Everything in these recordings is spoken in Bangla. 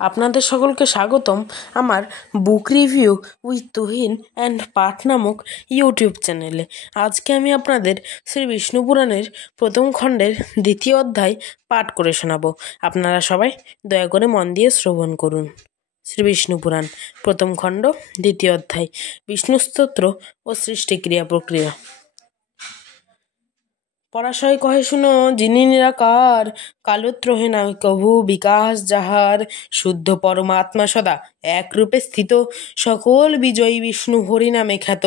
আপনাদের সকলকে স্বাগতম আমার বুক রিভিউ উইথ তুহিন অ্যান্ড পাঠ নামক ইউটিউব চ্যানেলে। আজকে আমি আপনাদের শ্রী বিষ্ণু পুরাণের প্রথম খণ্ডের দ্বিতীয় অধ্যায় পাঠ করে শোনাবো। আপনারা সবাই দয়া করে মন দিয়ে শ্রবণ করুন। শ্রী বিষ্ণু পুরাণ প্রথম খণ্ড দ্বিতীয় অধ্যায়, বিষ্ণু স্তোত্র ও সৃষ্টি ক্রিয়া প্রক্রিয়া। পরাশয় কহে শুনো, যিনি নিরাকার, কালোত্রহে না কভু বিকাশ যাহার, শুদ্ধ পরমাত্মা সদা এক রূপে স্থিত, সকল বিজয়ী বিষ্ণু হরিনামে খ্যাত,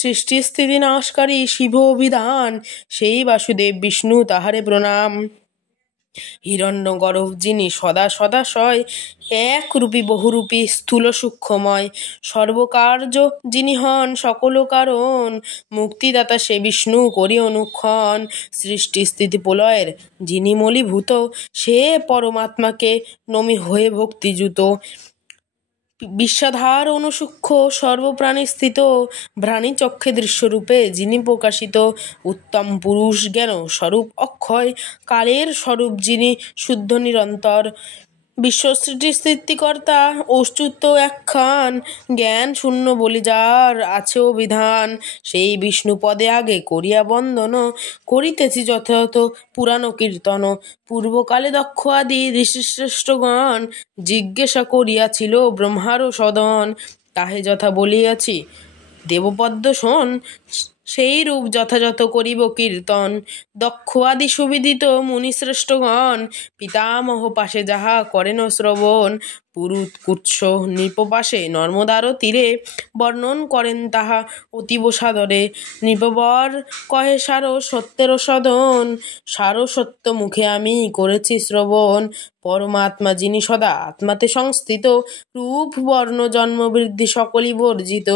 সৃষ্টি স্থিতি নাশকারী শিব অভিধান, সেই বাসুদেব বিষ্ণু তাহারে প্রণাম। হিরণ্য গর্ভ যিনি সদা সদাশয়, এক রূপী বহুরূপী স্থূল সূক্ষ্মময়, সর্বকার্য যিনি হন সকল কারণ, মুক্তিদাতা সে বিষ্ণু করি অনুক্ষণ, সৃষ্টি স্থিতি প্রলয়ের যিনি মূলীভূত, সে পরমাত্মাকে নমি হয়ে ভক্তিযুত, বিশ্বাধার অনুসূক্ষ্ম সর্বপ্রাণী স্থিত, ভ্রাণী চক্ষে দৃশ্যরূপে যিনি প্রকাশিত, উত্তম পুরুষ জ্ঞান স্বরূপ অক্ষয়, কালের স্বরূপ যিনি শুদ্ধ নিরন্তর, বিশ্বসৃষ্টি স্থিতিকর্তা অচ্যুত একখান, জ্ঞান শূন্য বলি যার আছে অভিধান, সেই বিষ্ণু পদে আগে করিয়া বন্দন, করিতেছি যথাযথ পুরাণ কীর্তন, পূর্বকালে দক্ষ আদি ঋষিশ্রেষ্ঠগণ, জিজ্ঞাসা করিয়াছিল ব্রহ্মারও সদন, তাহে যথা বলিয়াছি দেবপদ্ম শোন, সেই রূপ যথাযথ করিব কীর্তন, দক্ষ আদি সুবিদিত মুনিশ্রেষ্ঠগণ, পিতামহ পাশে যাহা করেন শ্রবণ, পুরুত কুৎস নৃপপাশে নর্মদার তীরে, বর্ণন করেন তাহা অতীব সাদরে, নৃপবর কহে সার সত্যের সদন, সার সত্য মুখে আমি করেছি শ্রবণ, পরমাত্মা যিনি সদা আত্মাতে সংস্থিত, রূপ বর্ণ জন্ম বৃদ্ধি সকলই বর্জিত,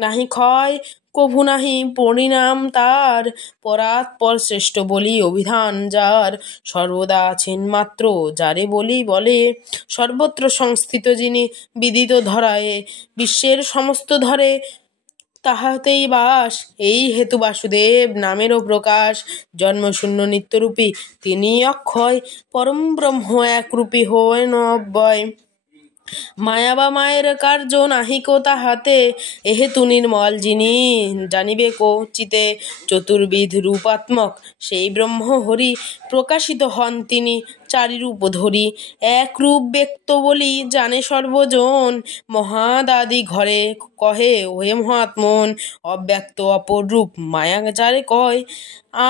নাহি ক্ষয় কভু নাহি পরিণাম তার, পরাৎপর শ্রেষ্ঠ বলি অভিধান যার, সর্বদা আছেন মাত্র যারে বলি বলে, সর্বত্র সংস্থিত যিনি বিদিত ধরায়ে, বিশ্বের সমস্ত ধরে তাহাতেই বাস, এই হেতু বাসুদেব নামেরও প্রকাশ, জন্মশূন্য নিত্যরূপী তিনি অক্ষয়, পরম ব্রহ্ম একরূপী হয়েন অব্যয়, মায়া বা মায়ের কার্য নাহিক তাহাতে, এহেতু নির্মল যিনি জানিবে চিতে, চতুর্বিধ রূপাত্মক সেই ব্রহ্ম হরি, প্রকাশিত হন তিনি চারি রূপ ধরি, এক রূপ ব্যক্ত বলি জানে সর্বজন, মহাদাদি ঘরে কহে ওহে মহাত্মন, অব্যক্ত অপর রূপ মায়া যারে কয়,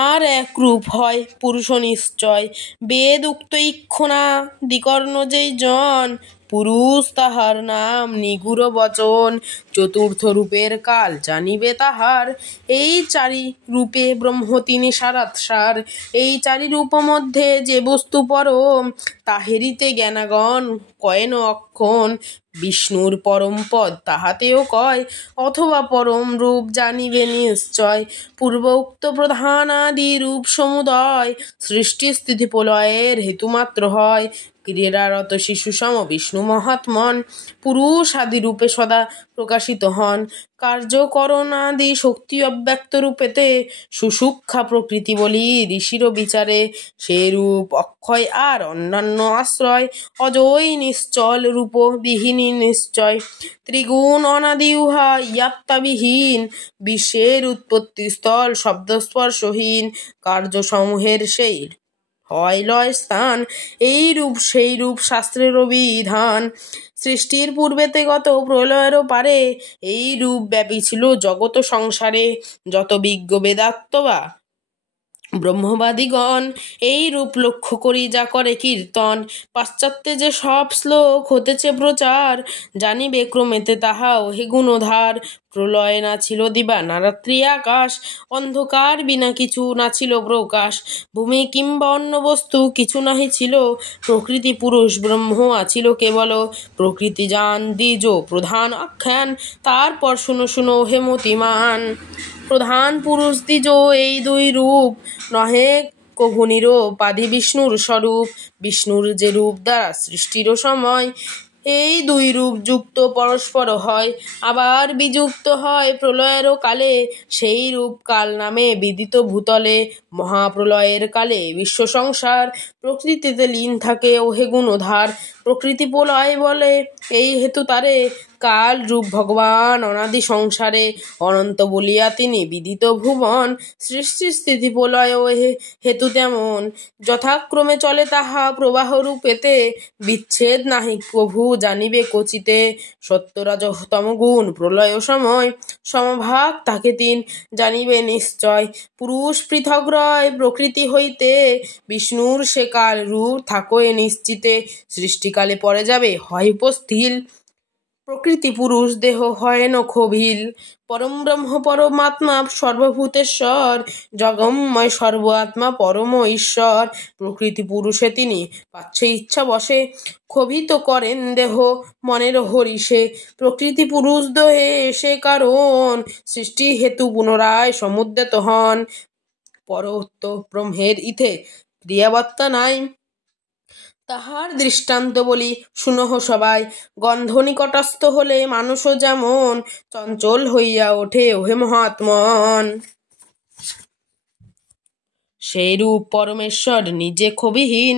আর এক রূপ হয় পুরুষ নিশ্চয়, বেদ উক্ত ইক্ষণা দ্বিকর্ণ যেই জন, পুরুষ তাহার নাম নিগুড় বচন, চতুর্থ রূপের কাল জানিবে তাহার, এই চারি রূপে ব্রহ্ম তিনি সারাৎসার, এই চারি রূপ মধ্যে যে বস্তু পরম, তাহেরিতে জ্ঞানাগণ কয়েন অক্ষণ, বিষ্ণুর পরম পদ তাহাতেও কয়, অথবা পরম রূপ জানিবে নিশ্চয়, পূর্ব উক্ত প্রধানাদি রূপ সমুদয়, সৃষ্টি স্থিতি প্রলয়ের হেতুমাত্র হয়, ক্রীড়ারত শিশু সম বিষ্ণু মহাত্মন, পুরুষ আদি রূপে সদা প্রকাশিত হন, কার্যকরণ আদি শক্তি অব্যক্ত রূপেতে, সুসূক্ষ্ম প্রকৃতি বলি ঋষির বিচারে, সে রূপ অক্ষয় আর অন্যান্য আশ্রয়, অজয় নিশ্চল রূপ বিহীনী নিশ্চয়, ত্রিগুণ অনাদি উহা ইয়াত্তাবিহীন, বিশ্বের উৎপত্তি স্থল শব্দস্পর্শহীন, কার্যসমূহের সেই হয় লয় স্থান, এই রূপ সেই রূপ শাস্ত্রের বিধান, সৃষ্টির পূর্বেতে গত প্রলয়েরও পারে, এই রূপ ব্যাপী ছিল জগৎ সংসারে, যত বিজ্ঞ বেদাত্মবা ব্রহ্মবাদীগণ এই রূপ লক্ষ্য করি যা করে কীর্তন, পাশ্চাত্যে যে সব শ্লোক হতেছে প্রচার, জানিবে ক্রমেতে তাহা ওহে গুণধার, প্রলয়ে না ছিল দিবা না রাত্রি আকাশ, অন্ধকার বিনা কিছু না ছিল প্রকাশ, ভূমি কিংবা অন্য বস্তু কিছু নাহি ছিল, প্রকৃতি পুরুষ ব্রহ্ম আছিল কেবল, প্রকৃতি জান দ্বিজ প্রধান আখ্যান, তারপর শুনো শুনো হে মতিমান, প্রধান পুরুষ দ্বিজ এই দুই রূপ, নহে কভু নিরূপাদি বিষ্ণুর স্বরূপ, বিষ্ণুর যে রূপ দ্বারা সৃষ্টিরও সময়, এই দুই রূপ যুক্ত পরস্পর হয়, আবার বিযুক্ত হয় প্রলয়েরও কালে। সেই রূপ কাল নামে বিদিত ভূতলে। মহাপ্রলয়ের কালে বিশ্ব সংসার প্রকৃতিতে লীন থাকে ওহে গুণধার। প্রকৃতি প্রলয় বলে এই হেতু তারে, কাল রূপ ভগবান অনাদি সংসারে। অনন্ত বলিয়া তিনি বিদিত ভুবন, সৃষ্টি স্থিতি প্রলয় ওহে হেতু তেমন। যথাক্রমে চলে তাহা প্রবাহ রূপেতে, বিচ্ছেদ নাহি প্রভু জানিবে কচিতে। সত্য রজঃ তমগুণ প্রলয় সময়, সমভাগ তাকে তিন জানিবে নিশ্চয়। পুরুষ পৃথক রয় প্রকৃতি হইতে, বিষ্ণুর সে কাল রূপ থাকোয় নিশ্চিতে। সৃষ্টিকালে পরে যাবে হয় উপস্থিল, প্রকৃতি পুরুষ দেহ হয় নখভিল। পরম ব্রহ্ম পরমাত্মা সর্বভূতেশ্বর, জগম্ময় সর্ব আত্মা পরম ঈশ্বর। প্রকৃতি পুরুষে তিনি পাচ্ছে ইচ্ছা বসে, ক্ষোভিত করেন দেহ মনের হরিষে। প্রকৃতি পুরুষ দেহে সে কারণ, সৃষ্টি হেতু পুনরায় সমুদ্যত হন। পরোক্ত ব্রহ্মের ইথে ক্রিয়াবত্তা নাই, তাহার দৃষ্টান্ত বলি শুনহ সবাই। গন্ধ নিকটস্থ হলে মানুষও যেমন, চঞ্চল হইয়া ওঠে ওহে মহাত্মন। সেইরূপ পরমেশ্বর নিজে ক্ষোভহীন,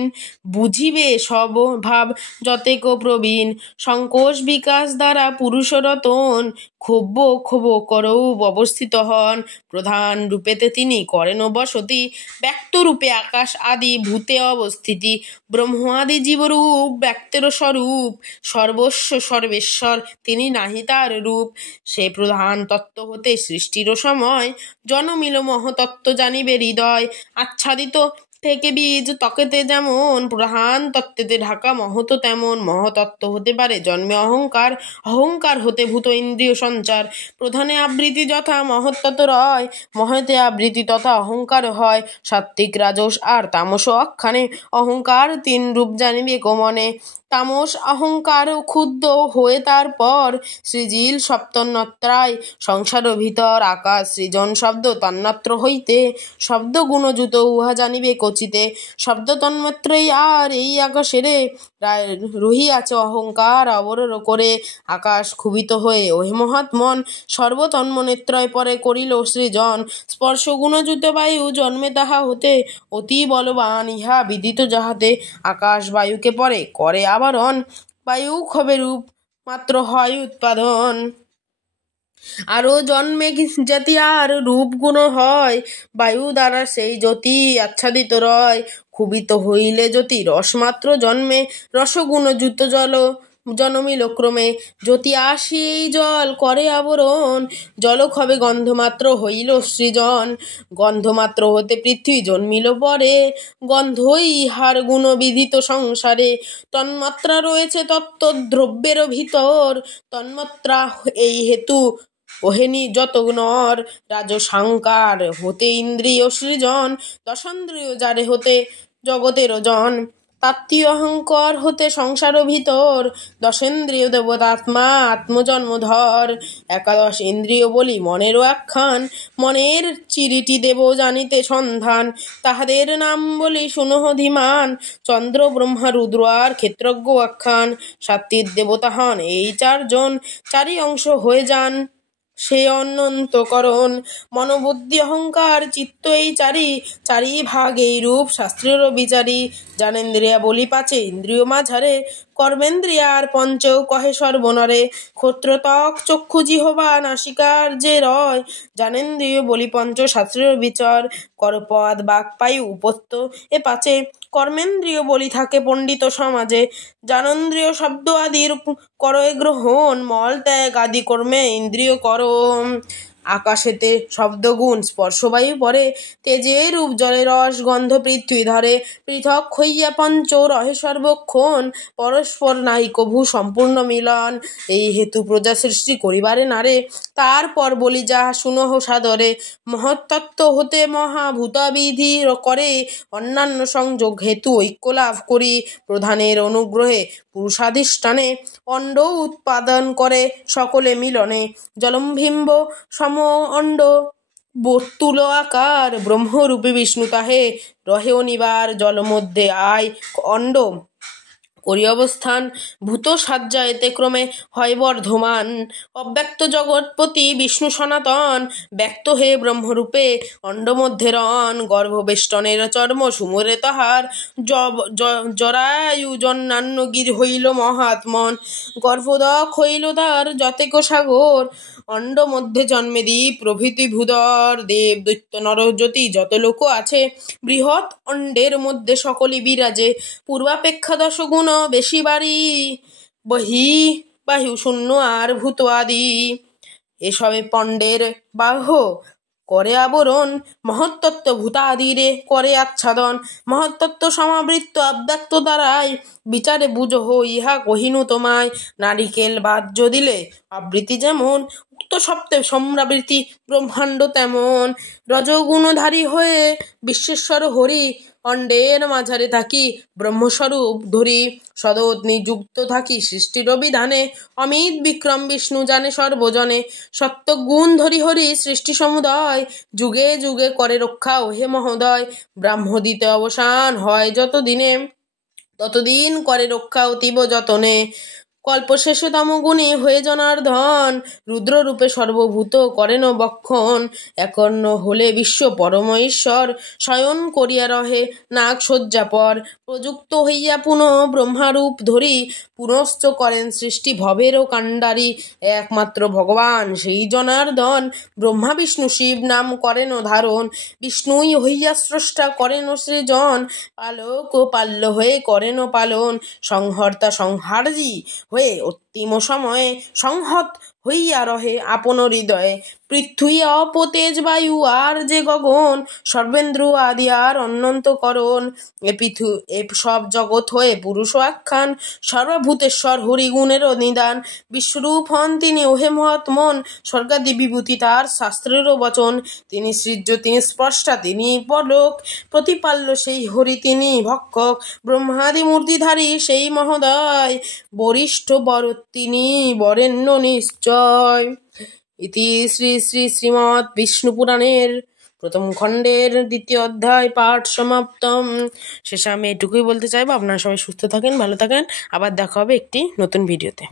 বুঝিবে সব ভাব যতেক প্রবীণ। সংকোচ বিকাশ দ্বারা পুরুষ রতন, ক্ষোভ ক্ষোভ করৌপ অবস্থিত হন। প্রধান রূপেতে তিনি করেন বসতি, ব্যক্ত রূপে আকাশ আদি ভূতে অবস্থিতি। ব্রহ্ম আদি জীবরূপ ব্যক্তের স্বরূপ, সর্বস্ব সর্বেশ্বর তিনি নাহি তার রূপ। সে প্রধান তত্ত্ব হতে সৃষ্টির সময়, জনমিল মহতত্ত্ব জানিবে হৃদয়। আচ্ছাদিত থেকে বীজ ত্বকেতে যেমন, প্রধান তত্ত্বেতে ঢাকা মহৎ তেমন। মহতত্ত্ব হতে পারে জন্মে অহংকার, অহংকার হতে ভূত ইন্দ্রিয় সঞ্চার। প্রধানে আবৃত্তি যথা মহত্তত রয়, মহতে আবৃত্তি তথা অহংকার হয়। সাত্ত্বিক রাজস আর তামস আখ্যানে, অহংকার তিন রূপ জানিবে কমনে। তামস অহংকার ক্ষুদ্র হয়ে তারপর, সৃজিল সপ্তন্নত্রায় সংসার ভিতর। আকাশ সৃজন শব্দ তন্মাত্র হইতে, শব্দ গুণযুত উহা জানিবে কচিতে। শব্দ তন্মাত্রই আর এই আকাশেরে, রহিয়াছে অহংকার অবরোধ করে। আকাশ ক্ষুভিত হয়ে ওহে মহাত্মন, সর্বতন্মনেত্রয় পরে করিল সৃজন। স্পর্শ গুণযুত বায়ু জন্মে তাহা হতে, অতি বলবান ইহা বিদিত যাহাতে। আকাশ বায়ুকে পরে করে আবরণ, বায়ু ক্ষোভে রূপ মাত্র হয় উৎপাদন। আরও জন্মে জাতি আর রূপ গুণ হয়, বায়ু দ্বারা সেই জ্যোতি আচ্ছাদিত রয়। ক্ষুভিত হইলে জ্যোতি রসমাত্র জন্মে, রসগুণ যুত জল জনমিল ক্রমে। জ্যোতি আসি এই জল করে আবরণ, জলক্ষবে গন্ধমাত্র হইল সৃজন। গন্ধমাত্র হতে পৃথ্বী জন্মিল পরে, গন্ধই ইহার গুণ বিদিত সংসারে। তন্মাত্রা রয়েছে তত্ত্ব দ্রব্যের ভিতর, তন্মাত্রা এই হেতু ওহেনি যত নর। রাজসাংকার হতে ইন্দ্রিয় সৃজন, দশেন্দ্রিয় যারে হতে জগতের জন। তাত্ত্বিক অহংকার হতে সংসার ভিতর, দশেন্দ্রিয় দেবতাত্মা আত্মজন্মধর। একাদশ ইন্দ্রিয় বলি মনেরও আখ্যান, মনের চিরিটি দেব জানিতে সন্ধান। তাহাদের নাম বলি শুনহ ধীমান, চন্দ্র ব্রহ্মা রুদ্র আর ক্ষেত্রজ্ঞ আখ্যান। সাত্ত্বিক দেবতা হন এই চারজন, চারি অংশ হয়ে যান সে অনন্তকরণ। মনোবুদ্ধি অহংকার চিত্ত এই চারি, চারি ভাগ এই রূপ শাস্ত্রেরও বিচারি। জ্ঞানেন্দ্রিয়া বলি পাঁচে ইন্দ্রিয় মাঝারে, কর্মেন্দ্রিয়ার পঞ্চ কহে সর্বনরে। ক্ষত্র ত্বক চক্ষু জিহ্বা নাসিকার যে রয়, জ্ঞানেন্দ্রিয় বলি পঞ্চ শাস্ত্রের বিচার। করপদ বাক পায়ু উপস্থ এ পাঁচে, কর্মেন্দ্রিয় বলি থাকে পণ্ডিত সমাজে। জ্ঞানেন্দ্রিয় শব্দ আদির করয় গ্রহণ, মল ত্যাগ আদি কর্মে ইন্দ্রিয় করম। আকাশেতে শব্দগুণ স্পর্শবায়ু পরে, তেজে রূপ জলে রস গন্ধ পৃথ্বী ধরে। পৃথক হইয়া পঞ্চ রহে সর্বক্ষণ, পরস্পর নাই কভু সম্পূর্ণ মিলন। এই হেতু প্রজা সৃষ্টি করিবারে নারে, তারপর বলি যাহা শুনহ সাদরে। মহত্তত্ত্ব হতে মহাভূতাবিধি করে, অন্যান্য সংযোগ হেতু ঐক্য লাভ করি। প্রধানের অনুগ্রহে পুরুষাধিষ্ঠানে, অণ্ড উৎপাদন করে সকলে মিলনে। জলম্বিম্ব সম অণ্ড বর্তুল আকার, ব্রহ্মরূপী বিষ্ণু তাহে রহে অনিবার। জল মধ্যে আয় অণ্ড করি অবস্থান ভূত সাজ্জা এতে ক্রমে হয় বর্ধমান। অব্যক্ত জগৎপতি বিষ্ণু সনাতন, ব্যক্ত হে ব্রহ্মরূপে অণ্ডমধ্যে রন। গর্ভবেষ্টনের চর্ম সুমরে তাহার, জরায়ুজন্যান্নগির হইল মহাত্মন। গর্ভদক হইল তার যতেক সাগর, অণ্ড মধ্যে জন্মে দ্বীপ প্রভৃতি ভূধর। দেব দৈত্য নরজ্যোতি যত লোক আছে, বৃহৎ অণ্ডের মধ্যে সকলই বিরাজে। পূর্বাপেক্ষা 10 গুণ বেশি বাড়ি, বায়ু শূন্য আর ভূত আদি। এসবে পণ্ডের বাহ্য করে আবরণ, মহত্তত্ত্ব ভূতাদিরে করে আচ্ছাদন। মহত্তত্ত্ব সমাবৃত্ত অব্যক্ত দ্বারাই, বিচারে বুঝহ ইহা কহিনু তোমায়। নারিকেল বাহ্য দিলে আবৃত্তি যেমন, উক্ত সপ্তে সম্রাবৃত্তি ব্রহ্মাণ্ড তেমন। রজগুণধারী হয়ে বিশ্বেশ্বর হরি, অণ্ডের মাঝারে থাকি ব্রহ্মস্বরূপ ধরি। সদৎ নিযুক্ত থাকি সৃষ্টির বিধানে, অমিত বিক্রম বিষ্ণু জানে সর্বজনে। সত্যগুণ ধরি হরি সৃষ্টি সমুদয়, যুগে যুগে করে রক্ষা হে মহোদয়। ব্রাহ্মদিতে অবসান হয় যতদিনে, ততদিন করে রক্ষা অতীব যতনে। কল্পশেষতম গুণী হয়ে জনার্দন, রুদ্ররূপে সর্বভূত করেন বক্ষণ। একর্ণ হলে বিশ্ব পরম ঈশ্বর, শয়ন করিয়া রহে নাগ শয্যাপর। প্রযুক্ত হইয়া পুনঃ ব্রহ্মারূপ ধরি, পুনশ্চ করেন সৃষ্টি ভবেরও কাণ্ডারি। একমাত্র ভগবান সেই জনার্দন, ব্রহ্মা বিষ্ণু শিব নাম করেন ধারণ। বিষ্ণুই হইয়া স্রষ্টা করেন সৃজন, পালক ও পাল্য হয়ে করেন পালন। সংহর্তা সংহারজি হয়ে অন্তিম সময়ে, সংহত হইয়া রহে আপন হৃদয়ে। পৃথ্বী অপ তেজ বায়ু আর যে গগন, সর্বেন্দ্র আদি আর অনন্তকরণ। এ সব জগৎ হয়ে পুরুষ আখ্যান, সর্বভূতেশ্বর হরিগুণেরও নিদান। বিশ্বরূপ হন তিনি ওহে মহাত্মন, স্বর্গাদি বিভূতি তার শাস্ত্রেরও বচন। তিনি সৃজ্য তিনি স্পষ্টা তিনি পলক, প্রতিপাল্য সেই হরি তিনি ভক্ষক। ব্রহ্মাদি মূর্তিধারী সেই মহোদয়, বরিষ্ঠ বর তিনি বরেণ্য নিশ্চয়। ইতি শ্রী শ্রী শ্রীমৎ বিষ্ণু পুরাণের প্রথম খণ্ডের 2য় অধ্যায় পাঠ সমাপ্তম। শেষে আমি এটুকুই বলতে চাইবো, আপনারা সবাই সুস্থ থাকেন, ভালো থাকেন। আবার দেখা হবে একটি নতুন ভিডিওতে।